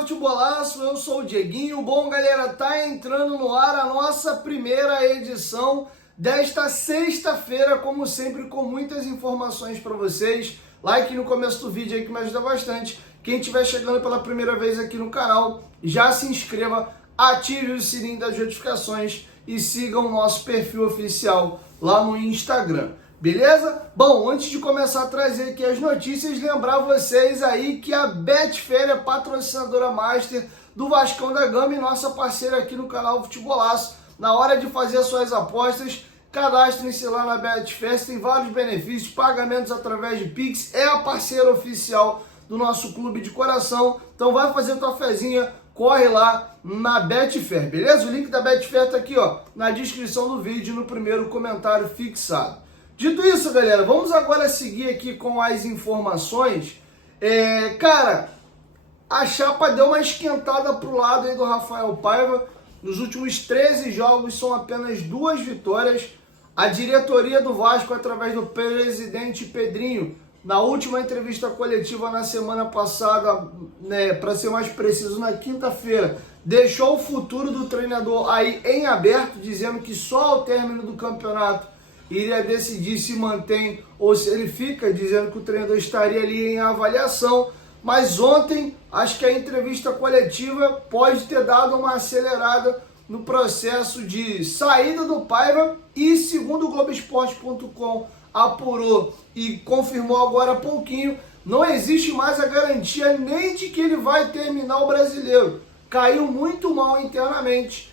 Futebolaço, eu sou o Dieguinho. Bom, galera, tá entrando no ar a nossa primeira edição desta sexta-feira, como sempre, com muitas informações para vocês. Like no começo do vídeo aí que me ajuda bastante. Quem estiver chegando pela primeira vez aqui no canal, já se inscreva, ative o sininho das notificações e sigam o nosso perfil oficial lá no Instagram. Beleza? Bom, antes de começar a trazer aqui as notícias, lembrar vocês aí que a Betfair é patrocinadora master do Vascão da Gama e nossa parceira aqui no canal Futebolaço. Na hora de fazer as suas apostas, cadastrem-se lá na Betfair, tem vários benefícios, pagamentos através de Pix, é a parceira oficial do nosso clube de coração. Então vai fazer tua fezinha, corre lá na Betfair, beleza? O link da Betfair tá aqui, ó, na descrição do vídeo, no primeiro comentário fixado. Dito isso, galera, vamos agora seguir aqui com as informações. Cara, a chapa deu uma esquentada pro lado aí do Rafael Paiva. Nos últimos 13 jogos são apenas 2 vitórias. A diretoria do Vasco, através do presidente Pedrinho, na última entrevista coletiva na semana passada, né, para ser mais preciso, na quinta-feira, deixou o futuro do treinador aí em aberto, dizendo que só ao término do campeonato iria decidir se mantém ou se ele fica, dizendo que o treinador estaria ali em avaliação. Mas ontem, acho que a entrevista coletiva pode ter dado uma acelerada no processo de saída do Paiva e, segundo o Globoesporte.com apurou e confirmou agora há pouquinho, não existe mais a garantia nem de que ele vai terminar o Brasileiro. Caiu muito mal internamente.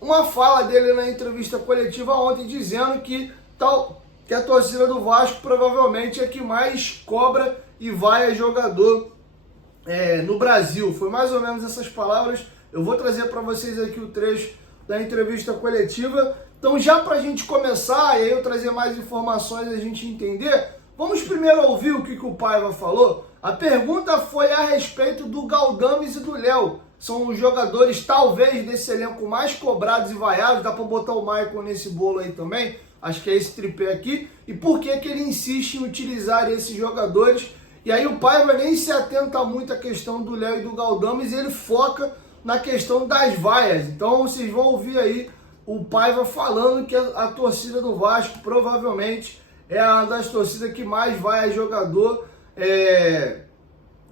Uma fala dele na entrevista coletiva ontem dizendo que a torcida do Vasco provavelmente é que mais cobra e vai a jogador no Brasil. Foi mais ou menos essas palavras. Eu vou trazer para vocês aqui o trecho da entrevista coletiva. Então, já para a gente começar e aí eu trazer mais informações e a gente entender, vamos primeiro ouvir o que o Paiva falou. A pergunta foi a respeito do Galdames e do Léo. São os jogadores, talvez, desse elenco mais cobrados e vaiados. Dá para botar o Maicon nesse bolo aí também. Acho que é esse tripé aqui. E por que ele insiste em utilizar esses jogadores? E aí o Paiva nem se atenta muito à questão do Léo e do Galdames. E ele foca na questão das vaias. Então vocês vão ouvir aí o Paiva falando que a torcida do Vasco provavelmente é uma das torcidas que mais vai a jogador.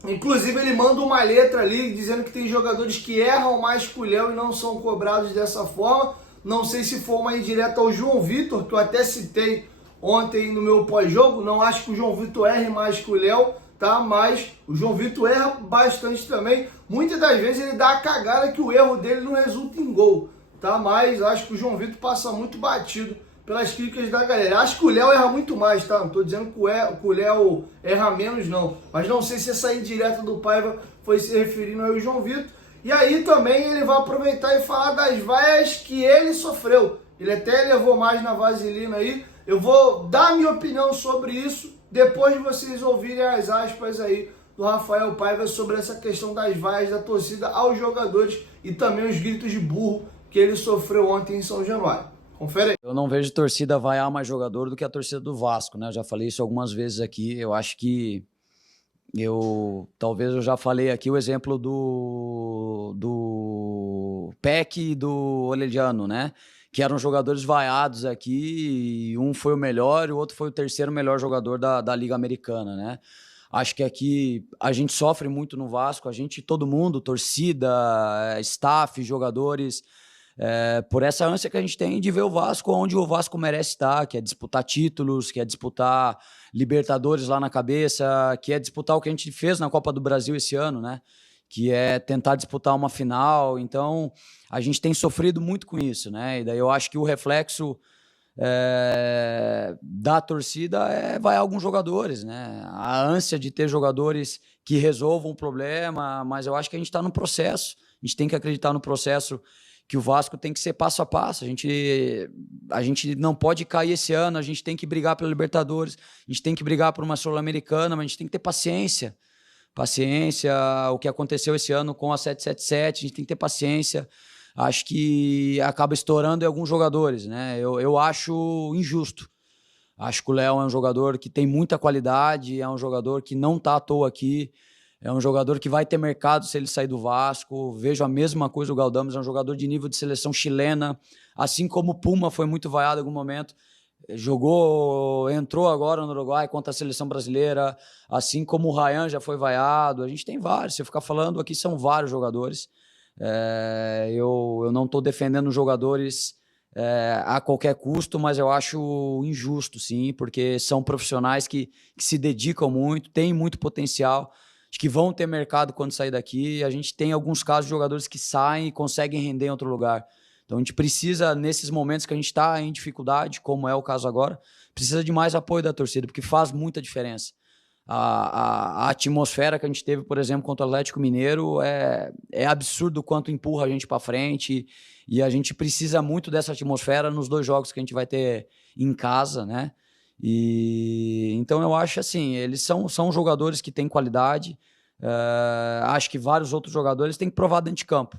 Inclusive ele manda uma letra ali dizendo que tem jogadores que erram mais que o Léo e não são cobrados dessa forma. Não sei se for uma indireta ao João Vitor, que eu até citei ontem no meu pós-jogo. Não acho que o João Vitor erre mais que o Léo, tá? Mas o João Vitor erra bastante também. Muitas das vezes ele dá a cagada que o erro dele não resulta em gol, tá? Mas acho que o João Vitor passa muito batido pelas críticas da galera. Acho que o Léo erra muito mais, tá? Não tô dizendo que o Léo erra menos, não. Mas não sei se essa indireta do Paiva foi se referindo ao João Vitor. E aí também ele vai aproveitar e falar das vaias que ele sofreu. Ele até levou mais na vaselina aí. Eu vou dar minha opinião sobre isso depois de vocês ouvirem as aspas aí do Rafael Paiva sobre essa questão das vaias da torcida aos jogadores e também os gritos de burro que ele sofreu ontem em São Januário. Confere aí. Eu não vejo torcida vaiar mais jogador do que a torcida do Vasco, né? Eu já falei isso algumas vezes aqui. Eu acho que talvez eu já falei aqui o exemplo do Peck e do Orelhano, né? Que eram jogadores vaiados aqui, e um foi o melhor e o outro foi o terceiro melhor jogador da Liga Americana, né? Acho que aqui a gente sofre muito no Vasco, todo mundo, torcida, staff, jogadores, por essa ânsia que a gente tem de ver o Vasco onde o Vasco merece estar, que é disputar títulos, que é disputar Libertadores lá na cabeça, que é disputar o que a gente fez na Copa do Brasil esse ano, né? Que é tentar disputar uma final. Então, a gente tem sofrido muito com isso, né? E daí eu acho que o reflexo da torcida vai a alguns jogadores, né? A ânsia de ter jogadores que resolvam o problema, mas eu acho que a gente está no processo, a gente tem que acreditar no processo, que o Vasco tem que ser passo a passo. A gente não pode cair esse ano, a gente tem que brigar pela Libertadores, a gente tem que brigar por uma Sul-Americana, mas a gente tem que ter paciência. Paciência, o que aconteceu esse ano com a 777, a gente tem que ter paciência. acho que acaba estourando em alguns jogadores, né? Eu acho injusto. Acho que o Léo é um jogador que tem muita qualidade, é um jogador que não está à toa aqui, é um jogador que vai ter mercado se ele sair do Vasco. Vejo a mesma coisa o Galdames, é um jogador de nível de seleção chilena, assim como o Puma foi muito vaiado em algum momento. Entrou agora no Uruguai contra a seleção brasileira, assim como o Ryan já foi vaiado. A gente tem vários, se eu ficar falando aqui, são vários jogadores. Eu não estou defendendo jogadores a qualquer custo, mas eu acho injusto, sim, porque são profissionais que se dedicam muito, têm muito potencial, acho que vão ter mercado quando sair daqui. A gente tem alguns casos de jogadores que saem e conseguem render em outro lugar. Então a gente precisa, nesses momentos que a gente está em dificuldade, como é o caso agora, precisa de mais apoio da torcida, porque faz muita diferença. A atmosfera que a gente teve, por exemplo, contra o Atlético Mineiro é absurdo o quanto empurra a gente para frente, e a gente precisa muito dessa atmosfera nos 2 jogos que a gente vai ter em casa, né? E então eu acho assim, eles são jogadores que têm qualidade. Acho que vários outros jogadores têm que provar dentro de campo.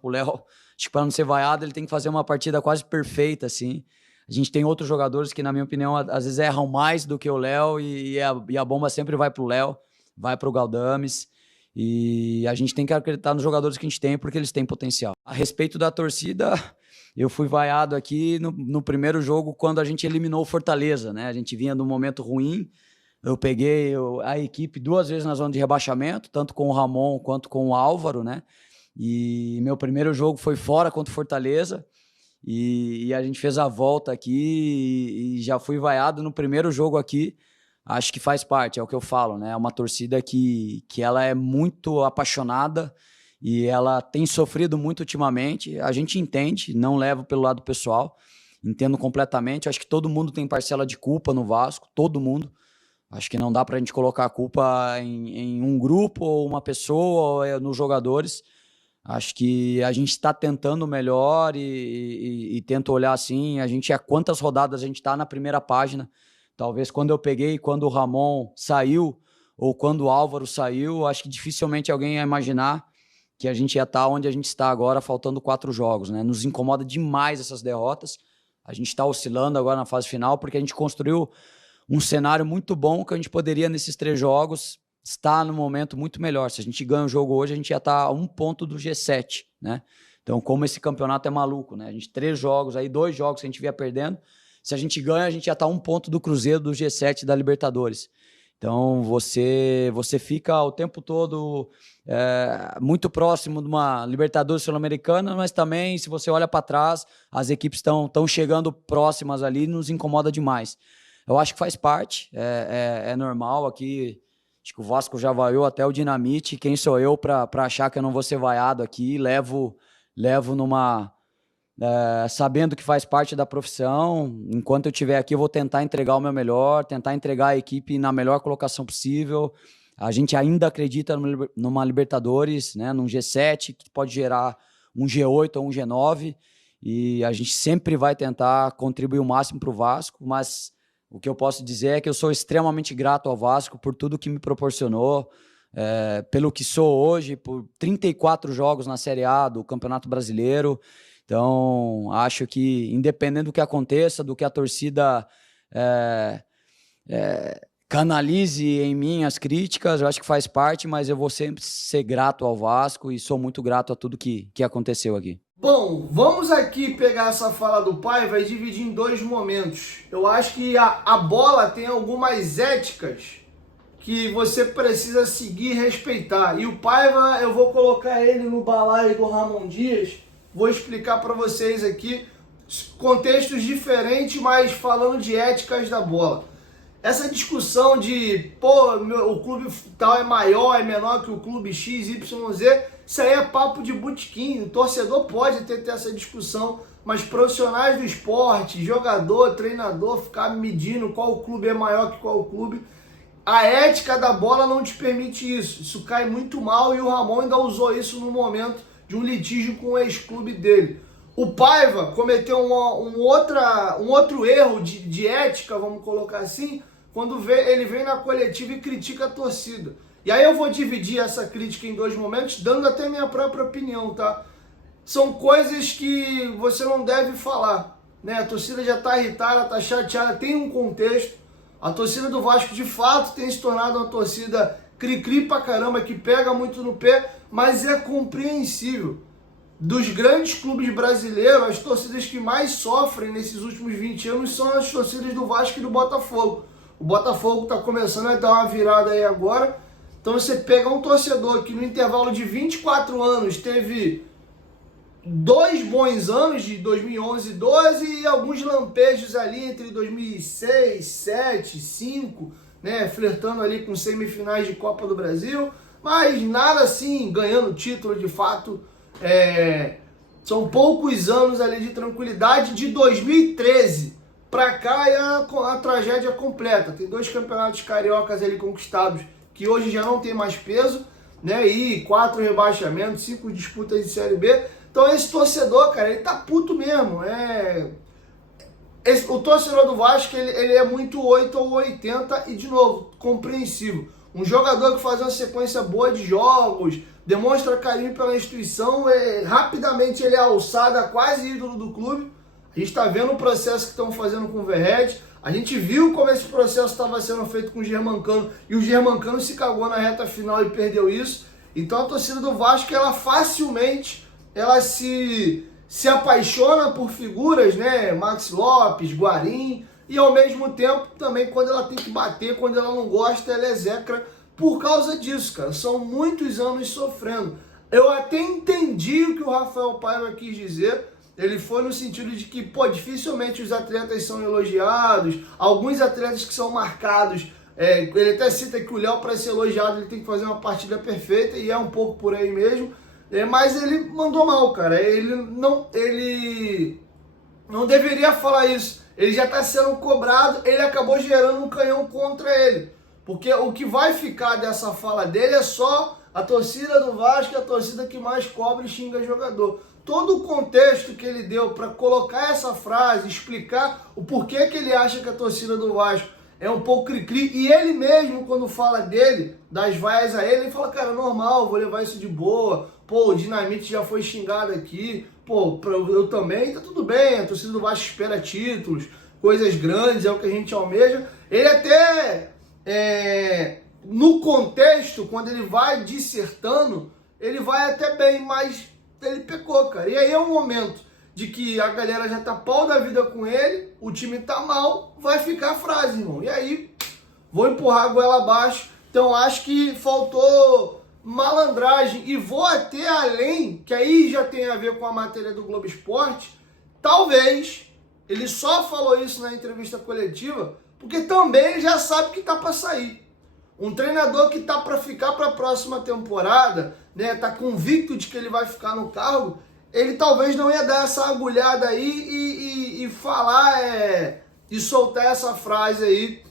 O Léo, acho que para não ser vaiado, ele tem que fazer uma partida quase perfeita, assim. A gente tem outros jogadores que, na minha opinião, às vezes erram mais do que o Léo, e a bomba sempre vai pro Léo, vai pro Galdames. E a gente tem que acreditar nos jogadores que a gente tem, porque eles têm potencial. A respeito da torcida, eu fui vaiado aqui no primeiro jogo, quando a gente eliminou o Fortaleza, né? A gente vinha num momento ruim. Eu peguei a equipe 2 vezes na zona de rebaixamento, tanto com o Ramon quanto com o Álvaro, né? E meu primeiro jogo foi fora contra o Fortaleza. E a gente fez a volta aqui e já fui vaiado no primeiro jogo aqui. Acho que faz parte, é o que eu falo, né? É uma torcida que ela é muito apaixonada e ela tem sofrido muito ultimamente. A gente entende, não levo pelo lado pessoal, entendo completamente. Acho que todo mundo tem parcela de culpa no Vasco, todo mundo. Acho que não dá pra gente colocar a culpa em um grupo ou uma pessoa ou nos jogadores. Acho que a gente está tentando melhor e tenta olhar assim. Quantas rodadas a gente está na primeira página? Talvez quando eu peguei, quando o Ramon saiu ou quando o Álvaro saiu, acho que dificilmente alguém ia imaginar que a gente ia estar onde a gente está agora, faltando 4 jogos, né? Nos incomoda demais essas derrotas. A gente está oscilando agora na fase final porque a gente construiu um cenário muito bom que a gente poderia, nesses 3 jogos, estar no momento muito melhor. Se a gente ganha o jogo hoje, a gente já está a 1 ponto do G7, né? Então, como esse campeonato é maluco, né? A gente 3 jogos, aí 2 jogos que a gente via perdendo. Se a gente ganha, a gente já está a 1 ponto do Cruzeiro, do G7 da Libertadores. Então, você fica o tempo todo muito próximo de uma Libertadores Sul-Americana, mas também, se você olha para trás, as equipes estão chegando próximas ali, nos incomoda demais. Eu acho que faz parte, é normal aqui. Acho que o Vasco já vaiou até o Dinamite. Quem sou eu para achar que eu não vou ser vaiado aqui? Levo sabendo que faz parte da profissão. Enquanto eu estiver aqui, eu vou tentar entregar o meu melhor, tentar entregar a equipe na melhor colocação possível. A gente ainda acredita numa Libertadores, né, num G7, que pode gerar um G8 ou um G9. E a gente sempre vai tentar contribuir o máximo para o Vasco, mas o que eu posso dizer é que eu sou extremamente grato ao Vasco por tudo que me proporcionou, pelo que sou hoje, por 34 jogos na Série A do Campeonato Brasileiro. Então, acho que, independente do que aconteça, do que a torcida canalize em mim as críticas, eu acho que faz parte, mas eu vou sempre ser grato ao Vasco e sou muito grato a tudo que aconteceu aqui. Bom, vamos aqui pegar essa fala do Paiva e dividir em 2 momentos. Eu acho que a bola tem algumas éticas que você precisa seguir e respeitar. E o Paiva, eu vou colocar ele no balaio do Ramon Dias, vou explicar para vocês aqui contextos diferentes, mas falando de éticas da bola. Essa discussão de, o clube tal é maior, é menor que o clube X, Y, Z, isso aí é papo de botequim. O torcedor pode ter essa discussão, mas profissionais do esporte, jogador, treinador, ficar medindo qual clube é maior que qual clube, a ética da bola não te permite isso. Isso cai muito mal e o Ramon ainda usou isso no momento de um litígio com o ex-clube dele. O Paiva cometeu um outro erro de ética, vamos colocar assim, quando ele vem na coletiva e critica a torcida. E aí eu vou dividir essa crítica em 2 momentos, dando até minha própria opinião, tá? são coisas que você não deve falar, né? A torcida já está irritada, está chateada, tem um contexto. A torcida do Vasco, de fato, tem se tornado uma torcida cri-cri pra caramba, que pega muito no pé, mas é compreensível. Dos grandes clubes brasileiros, as torcidas que mais sofrem nesses últimos 20 anos são as torcidas do Vasco e do Botafogo. O Botafogo está começando a dar uma virada aí agora. Então você pega um torcedor que no intervalo de 24 anos teve 2 bons anos, de 2011 e 12, e alguns lampejos ali entre 2006, 2007, 2005, né, flertando ali com semifinais de Copa do Brasil, mas nada assim, ganhando título de fato. São poucos anos ali de tranquilidade. De 2013 para cá é a tragédia completa. Tem 2 campeonatos cariocas ali conquistados que hoje já não tem mais peso, né? E 4 rebaixamentos, 5 disputas de Série B. Então esse torcedor, cara, ele tá puto mesmo. O torcedor do Vasco, ele é muito 8 ou 80 e, de novo, compreensível. Um jogador que faz uma sequência boa de jogos, demonstra carinho pela instituição, rapidamente ele é alçado a quase ídolo do clube. A gente está vendo o processo que estão fazendo com o Verratti. A gente viu como esse processo estava sendo feito com o Germancano, e o Germancano se cagou na reta final e perdeu isso. Então a torcida do Vasco, ela facilmente se apaixona por figuras, né? Max Lopes, Guarim, e ao mesmo tempo também, quando ela tem que bater, quando ela não gosta, ela execra por causa disso, cara. São muitos anos sofrendo. Eu até entendi o que o Rafael Paiva quis dizer. Ele foi no sentido de que, dificilmente os atletas são elogiados, alguns atletas que são marcados, ele até cita que o Léo, para ser elogiado, ele tem que fazer uma partida perfeita, e é um pouco por aí mesmo, mas ele mandou mal, cara. Ele não deveria falar isso. Ele já está sendo cobrado, ele acabou gerando um canhão contra ele. Porque o que vai ficar dessa fala dele é só a torcida do Vasco, a torcida que mais cobra e xinga jogador. Todo o contexto que ele deu para colocar essa frase, explicar o porquê que ele acha que a torcida do Vasco é um pouco cri-cri, e ele mesmo, quando fala dele, das vaias a ele fala, cara, normal, vou levar isso de boa, o Dinamite já foi xingado aqui, eu também, tá tudo bem, a torcida do Vasco espera títulos, coisas grandes, é o que a gente almeja. Ele até, no contexto, quando ele vai dissertando, ele vai até bem, mas ele pecou, cara. E aí é um momento de que a galera já tá pau da vida com ele, o time tá mal, vai ficar a frase, irmão. E aí, vou empurrar a goela abaixo. Então acho que faltou malandragem, e vou até além, que aí já tem a ver com a matéria do Globo Esporte. Talvez ele só falou isso na entrevista coletiva porque também ele já sabe que tá para sair. Um treinador que tá para ficar para a próxima temporada, né, tá convicto de que ele vai ficar no cargo, ele talvez não ia dar essa agulhada aí e falar e soltar essa frase aí,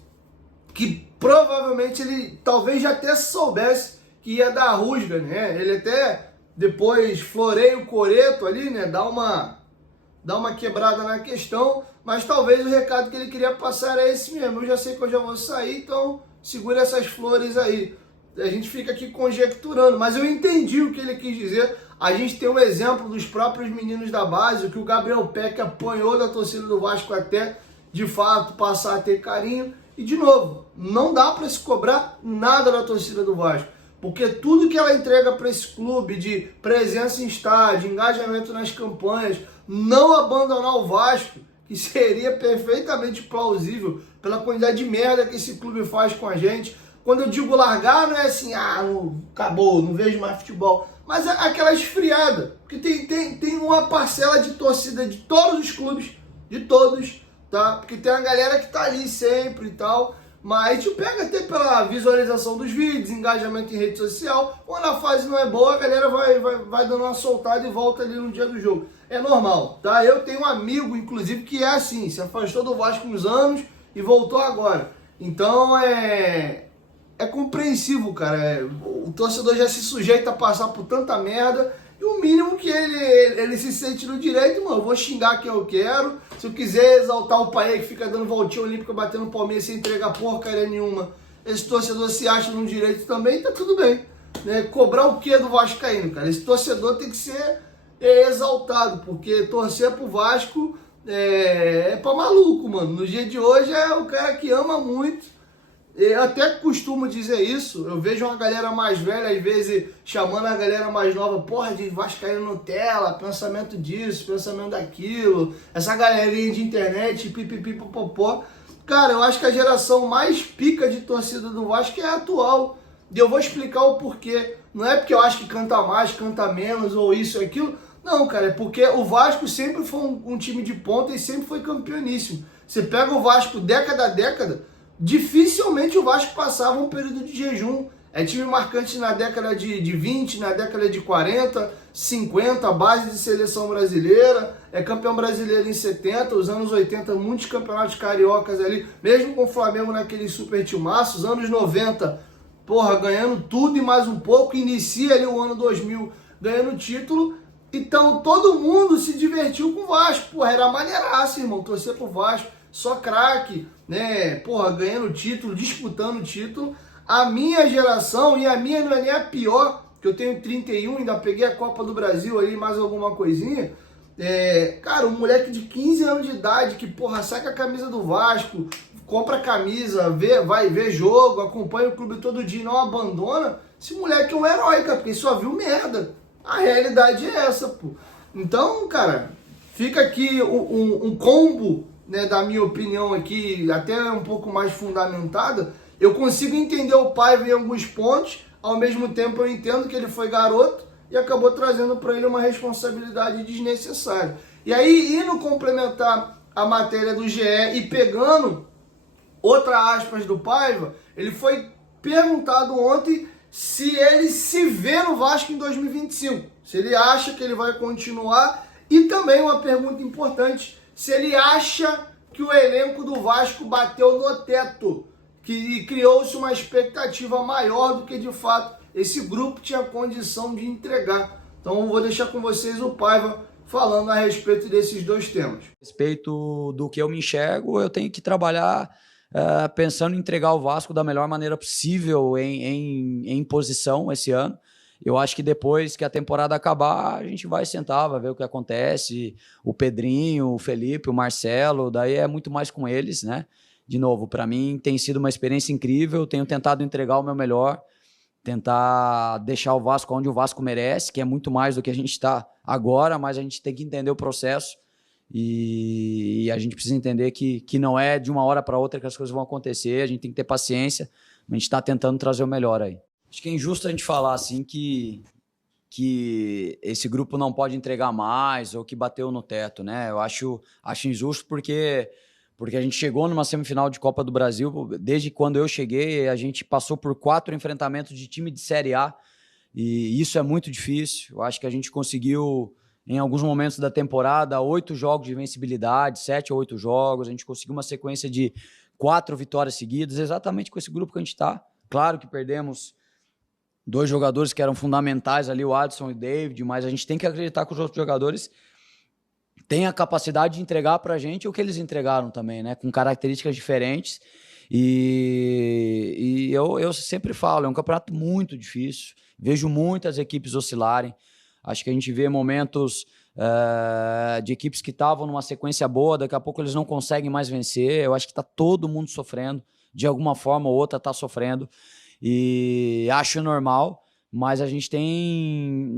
que provavelmente ele talvez já até soubesse que ia dar rusga, né? Ele até depois floreia o coreto ali, né? Dá uma quebrada na questão, mas talvez o recado que ele queria passar é esse mesmo. Eu já sei que eu já vou sair, então segura essas flores aí. A gente fica aqui conjecturando, mas eu entendi o que ele quis dizer. A gente tem um exemplo dos próprios meninos da base, o que o Gabriel Peck apanhou da torcida do Vasco até, de fato, passar a ter carinho. E, de novo, não dá para se cobrar nada da torcida do Vasco, porque tudo que ela entrega para esse clube de presença em estádio, engajamento nas campanhas, não abandonar o Vasco, que seria perfeitamente plausível pela quantidade de merda que esse clube faz com a gente. Quando eu digo largar, não é assim, acabou, não vejo mais futebol, mas é aquela esfriada, porque tem uma parcela de torcida de todos os clubes, de todos, tá? Porque tem uma galera que tá ali sempre e tal, mas tu pega até pela visualização dos vídeos, engajamento em rede social. Quando a fase não é boa, a galera vai dando uma soltada e volta ali no dia do jogo. É normal, tá? Eu tenho um amigo, inclusive, que é assim, se afastou do Vasco uns anos e voltou agora. Então é compreensível, cara. O torcedor já se sujeita a passar por tanta merda, e o mínimo que ele se sente no direito, mano, eu vou xingar quem eu quero. Se eu quiser exaltar o pai que fica dando voltinha olímpica, batendo Palmeiras sem entregar porcaria nenhuma, esse torcedor se acha no direito também, tá tudo bem, né? Cobrar o que do vascaíno, cara? Esse torcedor tem que ser exaltado, porque torcer pro Vasco é pra maluco, mano. No dia de hoje é o cara que ama muito. Eu até costumo dizer isso, eu vejo uma galera mais velha, às vezes, chamando a galera mais nova, porra, de vascaíno Nutella, pensamento disso, pensamento daquilo, essa galerinha de internet, pipipipopopó. Cara, eu acho que a geração mais pica de torcida do Vasco é a atual. E eu vou explicar o porquê. Não é porque eu acho que canta mais, canta menos, ou isso ou aquilo. Não, cara, é porque o Vasco sempre foi um time de ponta e sempre foi campeoníssimo. Você pega o Vasco década a década, dificilmente o Vasco passava um período de jejum. É time marcante na década de 20, na década de 40, 50, base de seleção brasileira, é campeão brasileiro em 70, os anos 80, muitos campeonatos cariocas ali, mesmo com o Flamengo naquele super timaço, os anos 90, porra, ganhando tudo e mais um pouco, inicia ali o ano 2000 ganhando título. Então todo mundo se divertiu com o Vasco, porra, era maneiraço, irmão, torcer pro Vasco, só craque, né, porra, ganhando título, disputando título. A minha geração, e a minha não é nem a pior, que eu tenho 31, ainda peguei a Copa do Brasil ali, mais alguma coisinha. Cara, um moleque de 15 anos de idade que, porra, saca a camisa do Vasco, compra a camisa, vai ver jogo, acompanha o clube todo dia e não abandona, esse moleque é um herói, cara, porque só viu merda. A realidade é essa, pô. Então, cara, fica aqui um combo, né, da minha opinião aqui, até um pouco mais fundamentada. Eu consigo entender o Paiva em alguns pontos, ao mesmo tempo eu entendo que ele foi garoto e acabou trazendo para ele uma responsabilidade desnecessária. E aí, indo complementar a matéria do GE e pegando outra aspas do Paiva, ele foi perguntado ontem se ele se vê no Vasco em 2025, se ele acha que ele vai continuar, e também uma pergunta importante, se ele acha que o elenco do Vasco bateu no teto, que criou-se uma expectativa maior do que de fato esse grupo tinha condição de entregar. Então eu vou deixar com vocês o Paiva falando a respeito desses dois temas. A respeito do que eu me enxergo, eu tenho que trabalhar pensando em entregar o Vasco da melhor maneira possível em posição esse ano. Eu acho que depois que a temporada acabar, a gente vai sentar, vai ver o que acontece. O Pedrinho, o Felipe, o Marcelo, daí é muito mais com eles, né? De novo, para mim tem sido uma experiência incrível, tenho tentado entregar o meu melhor, tentar deixar o Vasco onde o Vasco merece, que é muito mais do que a gente está agora, mas a gente tem que entender o processo e a gente precisa entender que não é de uma hora para outra que as coisas vão acontecer, a gente tem que ter paciência, a gente está tentando trazer o melhor aí. Acho que é injusto a gente falar assim que esse grupo não pode entregar mais ou que bateu no teto, né? Eu acho injusto porque a gente chegou numa semifinal de Copa do Brasil, desde quando eu cheguei, a gente passou por 4 enfrentamentos de time de Série A, e isso é muito difícil. Eu acho que a gente conseguiu, em alguns momentos da temporada, 8 jogos de invencibilidade, 7 ou 8 jogos, a gente conseguiu uma sequência de 4 vitórias seguidas, exatamente com esse grupo que a gente está. Claro que perdemos 2 jogadores que eram fundamentais ali, o Adson e o David, mas a gente tem que acreditar que os outros jogadores tem a capacidade de entregar para a gente o que eles entregaram também, né? Com características diferentes. E eu sempre falo, é um campeonato muito difícil. Vejo muitas equipes oscilarem. Acho que a gente vê momentos de equipes que estavam numa sequência boa, daqui a pouco eles não conseguem mais vencer. Eu acho que está todo mundo sofrendo. De alguma forma ou outra está sofrendo. E acho normal. Mas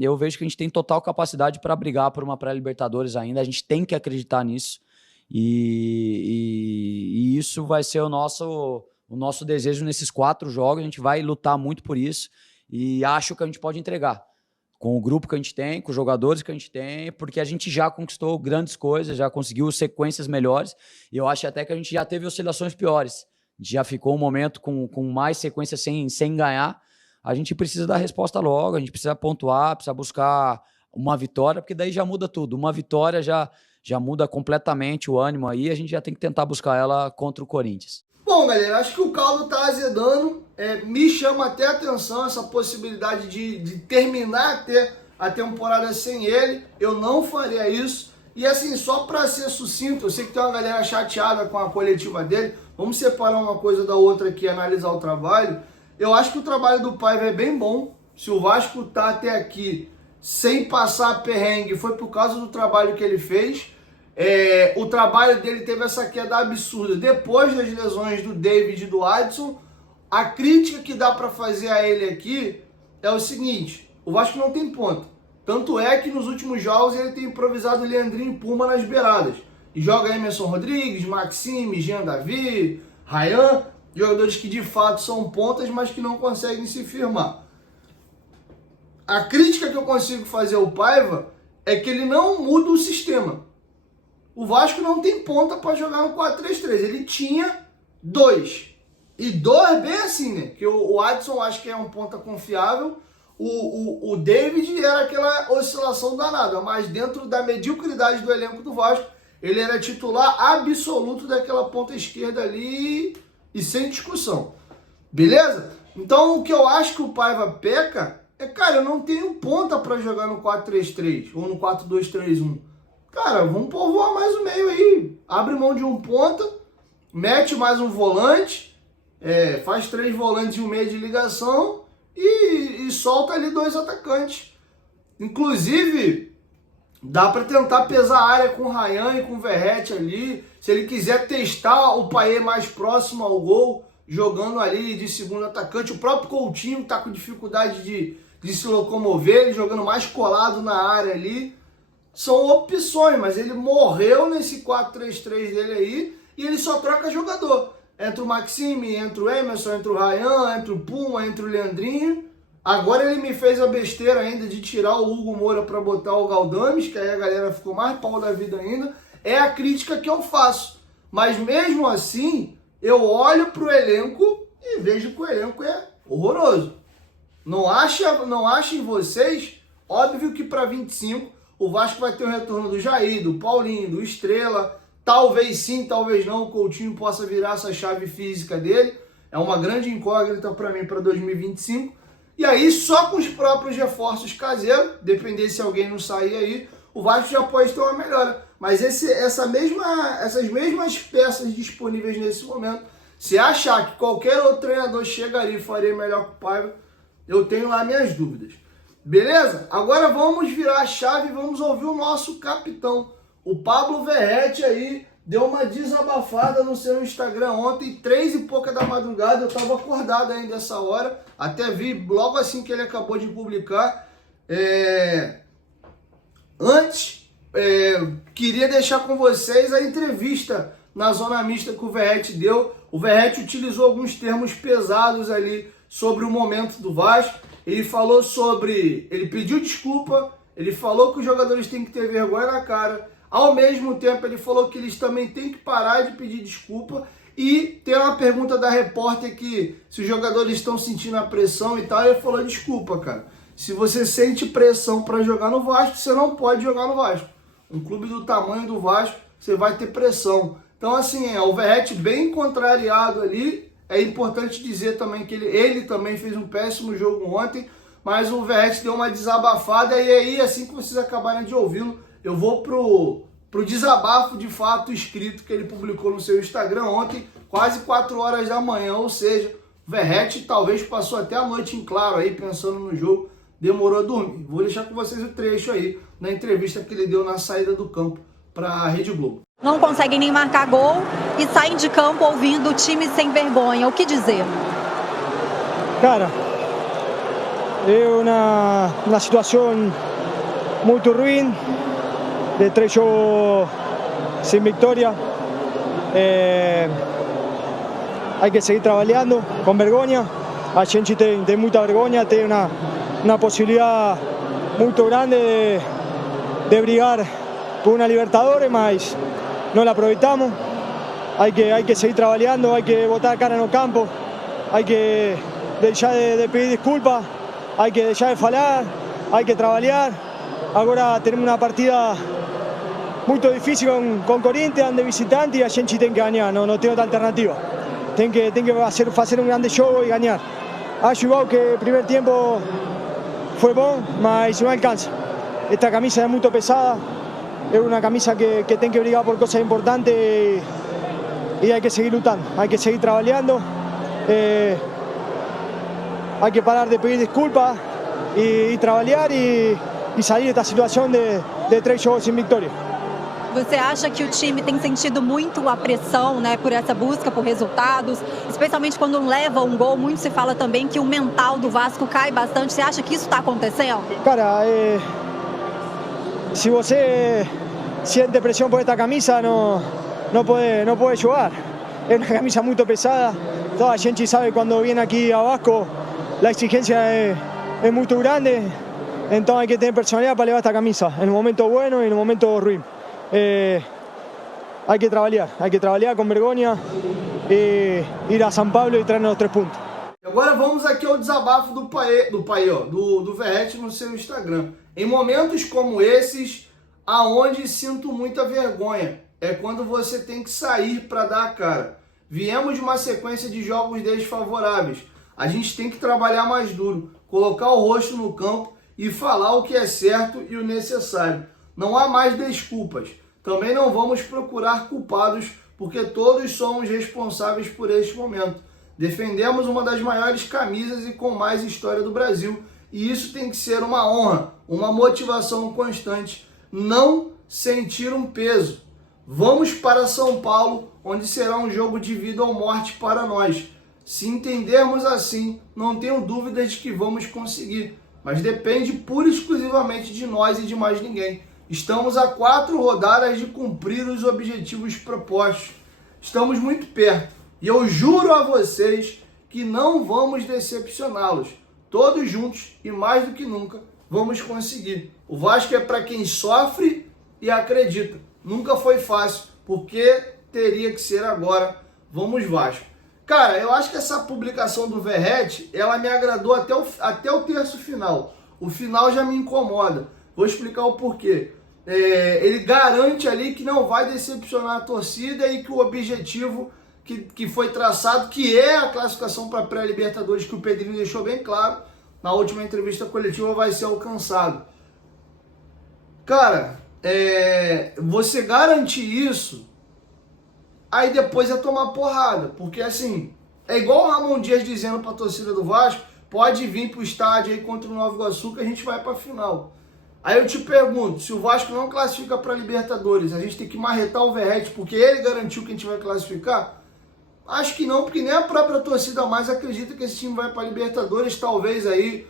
eu vejo que a gente tem total capacidade para brigar por uma pré-Libertadores ainda, a gente tem que acreditar nisso, e isso vai ser o nosso desejo nesses 4 jogos, a gente vai lutar muito por isso, e acho que a gente pode entregar, com o grupo que a gente tem, com os jogadores que a gente tem, porque a gente já conquistou grandes coisas, já conseguiu sequências melhores, e eu acho até que a gente já teve oscilações piores, a gente já ficou um momento com mais sequências sem ganhar. A gente precisa dar resposta logo, a gente precisa pontuar, precisa buscar uma vitória, porque daí já muda tudo. Uma vitória já muda completamente o ânimo aí, a gente já tem que tentar buscar ela contra o Corinthians. Bom, galera, acho que o caldo tá azedando. Me chama até a atenção essa possibilidade de terminar até a temporada sem ele. Eu não faria isso. E assim, só para ser sucinto, eu sei que tem uma galera chateada com a coletiva dele. Vamos separar uma coisa da outra aqui e analisar o trabalho. Eu acho que o trabalho do Paiva é bem bom. Se o Vasco tá até aqui sem passar perrengue foi por causa do trabalho que ele fez. O trabalho dele teve essa queda absurda depois das lesões do David e do Adson. A crítica que dá para fazer a ele aqui é o seguinte: o Vasco não tem ponta. Tanto é que nos últimos jogos ele tem improvisado o Leandrinho e Puma nas beiradas. E joga Emerson Rodrigues, Maxime, Jean Davi, Ryan, jogadores que de fato são pontas, mas que não conseguem se firmar. A crítica que eu consigo fazer ao Paiva é que ele não muda o sistema. O Vasco não tem ponta para jogar no 4-3-3. Ele tinha 2. E 2 bem assim, né? Que o Adson acho que é um ponta confiável. O David era aquela oscilação danada, mas dentro da mediocridade do elenco do Vasco, ele era titular absoluto daquela ponta esquerda ali e sem discussão. Beleza? Então o que eu acho que o Paiva peca é, cara, eu não tenho ponta para jogar no 4-3-3 ou no 4-2-3-1. Cara, vamos povoar mais o meio aí. Abre mão de um ponta, mete mais um volante, faz 3 volantes e um meio de ligação e solta ali 2 atacantes. Inclusive, dá para tentar pesar a área com o Ryan e com o Verratti ali. Se ele quiser testar o Payet mais próximo ao gol, jogando ali de segundo atacante. O próprio Coutinho está com dificuldade de se locomover, ele jogando mais colado na área ali. São opções, mas ele morreu nesse 4-3-3 dele aí e ele só troca jogador. Entra o Maxime, entra o Emerson, entra o Ryan, entra o Puma, entra o Leandrinho. Agora ele me fez a besteira ainda de tirar o Hugo Moura para botar o Galdames, que aí a galera ficou mais pau da vida ainda. É a crítica que eu faço. Mas mesmo assim, eu olho pro elenco e vejo que o elenco é horroroso. Não achem vocês, óbvio que para 25 o Vasco vai ter o retorno do Jair, do Paulinho, do Estrela. Talvez sim, talvez não, o Coutinho possa virar essa chave física dele. É uma grande incógnita para mim para 2025. E aí, só com os próprios reforços caseiros, depender se alguém não sair aí, o Vasco já pode ter uma melhora. Mas essas mesmas peças disponíveis nesse momento, se achar que qualquer outro treinador chegaria e faria melhor que o Paiva, eu tenho lá minhas dúvidas. Beleza? Agora vamos virar a chave e vamos ouvir o nosso capitão. O Pablo Verratti aí deu uma desabafada no seu Instagram ontem, 3 e pouca da madrugada. Eu estava acordado ainda essa hora, até vi logo assim que ele acabou de publicar. Antes, queria deixar com vocês a entrevista na Zona Mista que o Verratti deu. O Verratti utilizou alguns termos pesados ali sobre o momento do Vasco. Ele pediu desculpa, ele falou que os jogadores têm que ter vergonha na cara. Ao mesmo tempo, ele falou que eles também têm que parar de pedir desculpa. E tem uma pergunta da repórter que se os jogadores estão sentindo a pressão e tal, ele falou: desculpa, cara. Se você sente pressão para jogar no Vasco, você não pode jogar no Vasco. Um clube do tamanho do Vasco, você vai ter pressão. Então, assim, o Verratti bem contrariado ali. É importante dizer também que ele também fez um péssimo jogo ontem, mas o Verratti deu uma desabafada. E aí, assim que vocês acabarem de ouvi-lo, eu vou pro desabafo de fato escrito que ele publicou no seu Instagram ontem, quase 4 horas da manhã. Ou seja, o Verratti talvez passou até a noite em claro aí, pensando no jogo, demorou a dormir. Vou deixar com vocês o trecho aí, na entrevista que ele deu na saída do campo para a Rede Globo. Não conseguem nem marcar gol e saem de campo ouvindo o time sem vergonha. O que dizer? Cara, é uma situação muito ruim, de 3 jogos sem vitória. Hay que seguir trabalhando com vergonha. A gente tem muita vergonha, tem uma possibilidade muito grande de brigar por una Libertadores, mas no la aprovechamos. Hay que seguir trabajando, hay que botar cara no campo, hay que dejar de pedir disculpas, hay que dejar de falar, hay que trabajar. Agora tenemos una partida muy difícil con Corinthians de visitante y a gente tem que ganhar, no tem outra alternativa. Tem que fazer um grande jogo e ganhar. Acho igual que o primeiro tempo foi bom, mas não alcança. Esta camisa é muito pesada. Es una camisa que tiene que brigar por cosas importantes y hay que seguir luchando, hay que seguir trabajando, hay que parar de pedir disculpas y trabajar y y salir de esta situación de 3 jogos sin victoria. Você acha que o time tem sentido muito a pressão, né, por essa busca por resultados, especialmente quando leva um gol? Muito se fala também que o mental do Vasco cai bastante. Você acha que isso está acontecendo? Cara, si você siente presión por esta camisa, no puede jugar. Es una camisa muy pesada. Toda la gente sabe cuando viene aquí a Vasco, la exigencia es muy grande. Entonces hay que tener personalidad para llevar esta camisa, en el momento bueno y en el momento ruim. Hay que trabalhar com vergonha e ir a São Paulo e trazer os 3 pontos. Agora vamos aqui ao desabafo do Verratti no seu Instagram. Em momentos como esses, aonde sinto muita vergonha, é quando você tem que sair para dar a cara. Viemos de uma sequência de jogos desfavoráveis. A gente tem que trabalhar mais duro, colocar o rosto no campo e falar o que é certo e o necessário. Não há mais desculpas. Também não vamos procurar culpados, porque todos somos responsáveis por este momento. Defendemos uma das maiores camisas e com mais história do Brasil, e isso tem que ser uma honra, uma motivação constante, não sentir um peso. Vamos para São Paulo, onde será um jogo de vida ou morte para nós. Se entendermos assim, não tenho dúvidas de que vamos conseguir, mas depende pura e exclusivamente de nós e de mais ninguém. Estamos a 4 rodadas de cumprir os objetivos propostos. Estamos muito perto. E eu juro a vocês que não vamos decepcioná-los. Todos juntos e mais do que nunca vamos conseguir. O Vasco é para quem sofre e acredita. Nunca foi fácil, porque teria que ser agora. Vamos Vasco. Cara, eu acho que essa publicação do Verratti, ela me agradou até o terço final. O final já me incomoda. Vou explicar o porquê. Ele garante ali que não vai decepcionar a torcida e que o objetivo que foi traçado, que é a classificação para a pré-Libertadores, que o Pedrinho deixou bem claro na última entrevista coletiva, vai ser alcançado. Cara, você garante isso, aí depois é tomar porrada, porque assim, é igual o Ramon Dias dizendo para a torcida do Vasco, pode vir para o estádio aí contra o Nova Iguaçu que a gente vai para a final. Aí eu te pergunto, se o Vasco não classifica para a Libertadores, a gente tem que marretar o Verratti porque ele garantiu que a gente vai classificar? Acho que não, porque nem a própria torcida mais acredita que esse time vai para a Libertadores. Talvez aí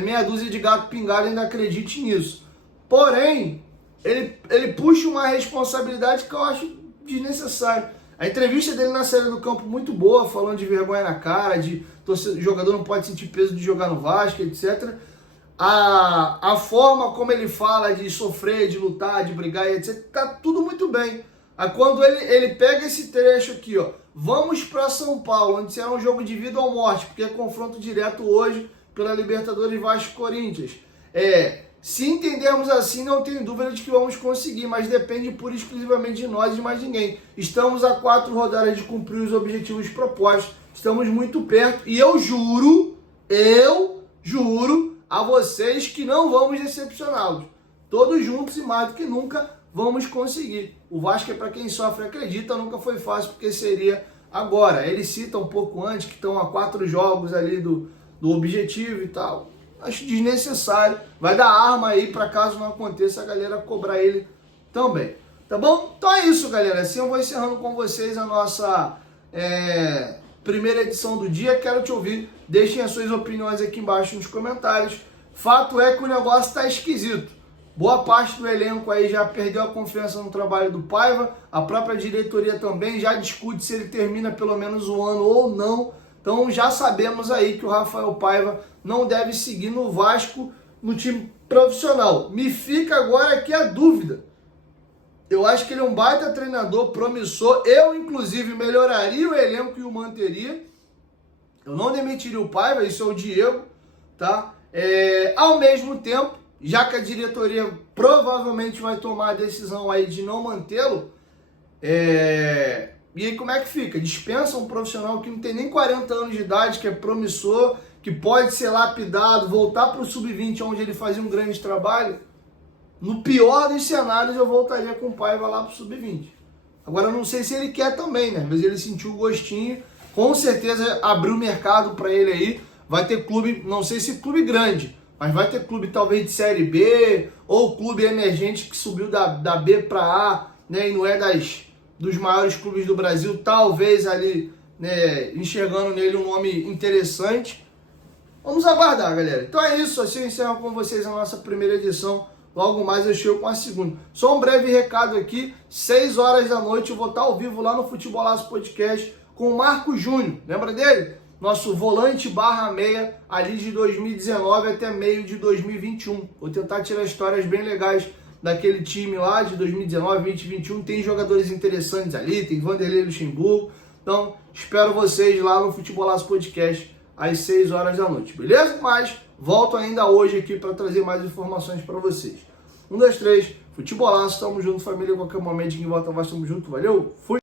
meia dúzia de gato pingado ainda acredite nisso. Porém, ele puxa uma responsabilidade que eu acho desnecessária. A entrevista dele na saída do campo muito boa, falando de vergonha na cara, de jogador não pode sentir peso de jogar no Vasco, etc. A forma como ele fala de sofrer, de lutar, de brigar, etc. Tá tudo muito bem. Aí quando ele pega esse trecho aqui, ó, vamos para São Paulo, onde será um jogo de vida ou morte, porque é confronto direto hoje pela Libertadores Vasco Corinthians. Se entendermos assim, não tenho dúvida de que vamos conseguir, mas depende pura e exclusivamente de nós e de mais ninguém. Estamos a 4 rodadas de cumprir os objetivos propostos, estamos muito perto, e eu juro a vocês que não vamos decepcioná-los. Todos juntos e mais do que nunca vamos conseguir. O Vasco é para quem sofre e acredita, nunca foi fácil, porque seria agora. Ele cita um pouco antes que estão a 4 jogos ali do objetivo e tal. Acho desnecessário. Vai dar arma aí para caso não aconteça a galera cobrar ele também. Tá bom? Então é isso, galera. Assim eu vou encerrando com vocês a nossa primeira edição do dia. Quero te ouvir. Deixem as suas opiniões aqui embaixo nos comentários. Fato é que o negócio está esquisito. Boa parte do elenco aí já perdeu a confiança no trabalho do Paiva. A própria diretoria também já discute se ele termina pelo menos o ano ou não. Então já sabemos aí que o Rafael Paiva não deve seguir no Vasco, no time profissional. Me fica agora aqui a dúvida. Eu acho que ele é um baita treinador, promissor. Eu, inclusive, melhoraria o elenco e o manteria. Eu não demitiria o Paiva, isso é o Diego, tá? Ao mesmo tempo, já que a diretoria provavelmente vai tomar a decisão aí de não mantê-lo, e aí como é que fica? Dispensa um profissional que não tem nem 40 anos de idade, que é promissor, que pode ser lapidado, voltar para o Sub-20, onde ele fazia um grande trabalho? No pior dos cenários, eu voltaria com o Paiva lá para o Sub-20. Agora, eu não sei se ele quer também, né? Mas ele sentiu o gostinho, com certeza abriu o mercado para ele aí. Vai ter clube, não sei se clube grande, mas vai ter clube talvez de Série B, ou clube emergente que subiu da B para A, né, e não é dos maiores clubes do Brasil, talvez ali, né, enxergando nele um nome interessante. Vamos aguardar, galera. Então é isso, assim eu encerro com vocês a nossa primeira edição. Logo mais eu chego com a segunda. Só um breve recado aqui, 6 horas da noite eu vou estar ao vivo lá no Futebolaço Podcast com o Marco Júnior. Lembra dele? Nosso volante /meia ali de 2019 até meio de 2021. Vou tentar tirar histórias bem legais daquele time lá de 2019, 2021. Tem jogadores interessantes ali, tem Vanderlei Luxemburgo. Então, espero vocês lá no Futebolaço Podcast às 6 horas da noite, beleza? Mas volto ainda hoje aqui para trazer mais informações para vocês. 1, 2, 3, Futebolaço, tamo junto, família. Qualquer momento que volta, nós tamo junto, valeu, fui!